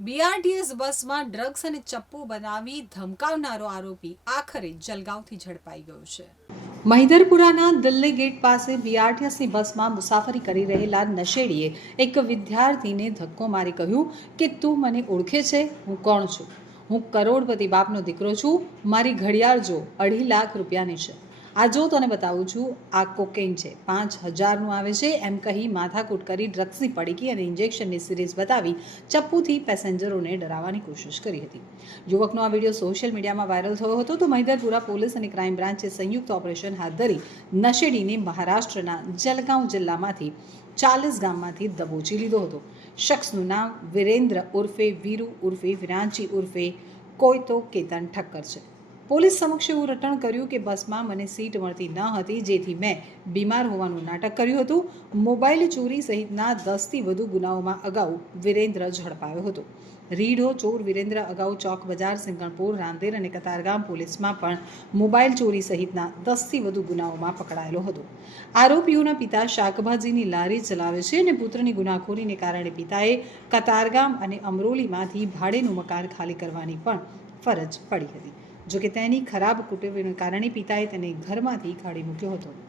BRTS બસમાં drugs અને ચપ્પુ બનાવી ધમકાવનારો આરોપી આખરે જલગાંવથી ઝડપાઈ ગયો છે। મહિધરપુરાના દિલ્હી ગેટ પાસે બીઆરટીએસની બસમાં મુસાફરી કરી રહેલા નશેડીએ એક વિદ્યાર્થીને ધક્કો મારી કહ્યું કે તું મને ઓળખે છે, હું કોણ છું? હું કરોડપતિ બાપનો દીકરો છું, મારી ઘડિયાળ જો 2.5 લાખ રૂપિયાની છે। આ જો તને બતાવું છું, આ કોકેન છે, 5,000નું આવે છે એમ કહી માથાકૂટ કરી ડ્રગ્સની પડીકી અને ઇન્જેક્શનની સિરીઝ બતાવી ચપ્પુથી પેસેન્જરોને ડરાવવાની કોશિશ કરી હતી। યુવકનો આ વિડીયો સોશિયલ મીડિયામાં વાયરલ થયો હતો તો મહિધરપુરા પોલીસ અને ક્રાઇમ બ્રાન્ચે સંયુક્ત ઓપરેશન હાથ ધરી નશેડીને મહારાષ્ટ્રના જલગાંવ જિલ્લામાંથી 40 ગામમાંથી દબોચી લીધો હતો। શખ્સનું નામ વિરેન્દ્ર ઉર્ફે વીરુ ઉર્ફે વિરાંચી ઉર્ફે કોઈતો કેતન ઠક્કર છે। પોલીસ સમક્ષ એવું રટણ કર્યું કે બસમાં મને સીટ મળતી ન હતી, જેથી મેં બીમાર હોવાનું નાટક કર્યું હતું। મોબાઈલ ચોરી સહિતના 10થી વધુ ગુનાઓમાં અગાઉ વિરેન્દ્ર ઝડપાયો હતો। રીઢો ચોર વિરેન્દ્ર અગાઉ ચોક બજાર, સિંગણપુર, રાંદેર અને કતારગામ પોલીસમાં પણ મોબાઈલ ચોરી સહિતના 10થી વધુ ગુનાઓમાં પકડાયેલો હતો। આરોપીઓના પિતા શાકભાજીની લારી ચલાવે છે અને પુત્રની ગુનાખોરીને કારણે પિતાએ કતારગામ અને અમરોલીમાંથી ભાડેનું મકાન ખાલી કરવાની પણ ફરજ પડી હતી। જોકે તેની ખરાબ કુટેવોને કારણે પિતાએ તેને ઘરમાંથી કાઢી મૂક્યો હતો।